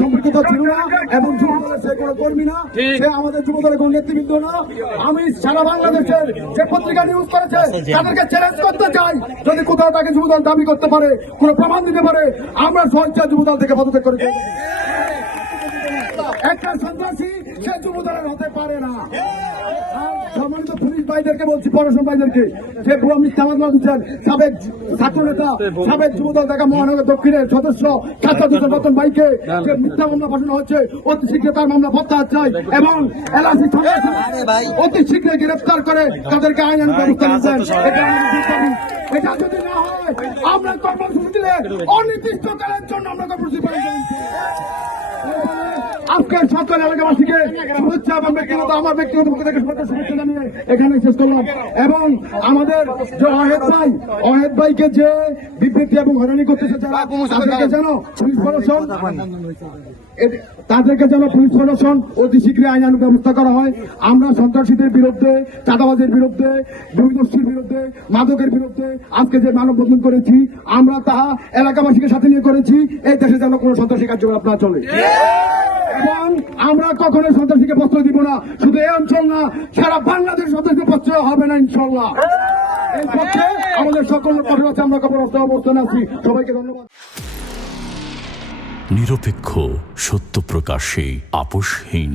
সম্পৃক্ততা ছিল না এবং যুবদলের সে কোনো কর্মী না, সে আমাদের যুবদলের কোনো নেতৃবৃন্দ না। আমি সারা বাংলাদেশের যে পত্রিকা নিউজ করেছে তাদেরকে চ্যালেঞ্জ করতে চাই, যদি কোথাও তাকে যুবদল দাবি করতে পারে, কোনো প্রমাণ দিতে পারে, আমরা স্বেচ্ছায় যুবদল থেকে পদত্যাগ করে দেব। একটা সন্ত্রাসী সে যুবদলের হতে পারে না। সম্মানিত পুলিশ ভাইদেরকে বলছি, প্রশাসন ভাইদেরকে, যে ভুয়া মিথ্যা মামলা দিচ্ছেন সাবেক ছাত্র নেতা, সাবেক যুবদল ঢাকা মহানগর দক্ষিণের সদস্য কাঁচা দুজন রতন ভাইকে যে মিথ্যা মামলা পাঠানো হচ্ছে, অতি শীঘ্র তার মামলা প্রত্যাহার চাই এবং এলআইসি অতি শীঘ্র গ্রেফতার করে তাদেরকে আইনানুগ ব্যবস্থা নিচ্ছেন। এটা যদি না হয় আমরা কর্মসূচি দিলে অনির্দিষ্টকালের জন্য আমরা কর্মসূচি পালন করছি। আজকের সকল এলাকাবাসীকে শুভেচ্ছা এবং ব্যক্তিগত আমার ব্যক্তিগত পক্ষ থেকে শুভেচ্ছা জানিয়ে এখানে শেষ করলাম। এবং আমাদের যে অহেদ ভাইকে যে বিবৃতি এবং হয়রানি করতেছে তাদেরকে যেন পুলিশ প্রশাসন অতি শীঘ্রই আইনানুগ ব্যবস্থা করা হয়। আমরা সন্ত্রাসীদের বিরুদ্ধে, চাঁদাবাজের বিরুদ্ধে, দুর্গোষ্ঠীর বিরুদ্ধে, মাদকের বিরুদ্ধে আজকে যে মানববন্ধন করেছি, আমরা তাহা এলাকাবাসীকে সাথে নিয়ে করেছি। এই দেশে যেন কোনো সন্ত্রাসী কার্যকলাপ না চলে এবং আমরা কখনো সন্ত্রাসীকে প্রশ্রয় দিব না। শুধু এই অঞ্চল না, সারা বাংলাদেশ সন্ত্রাসীকে প্রশ্রয় হবে না ইনশাল্লাহ। এই পক্ষে আমাদের সকল কঠোর আছে, আমরা কখনো অবস্থানে আছি। সবাইকে ধন্যবাদ। নিরপেক্ষ, সত্য প্রকাশে আপোষহীন।